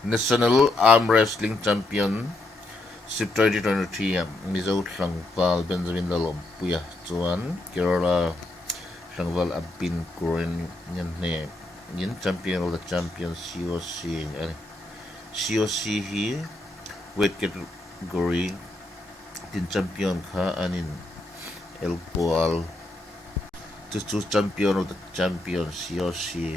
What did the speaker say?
National Arm Wrestling Champion Sip 2023 Mizo Tlangval Benjamin Lalawmpuia chuan Kerala Tlangval Abin K.hne yin champion of the champion COC hi weight category tin champion kha anin elpoal to champion of the champion COC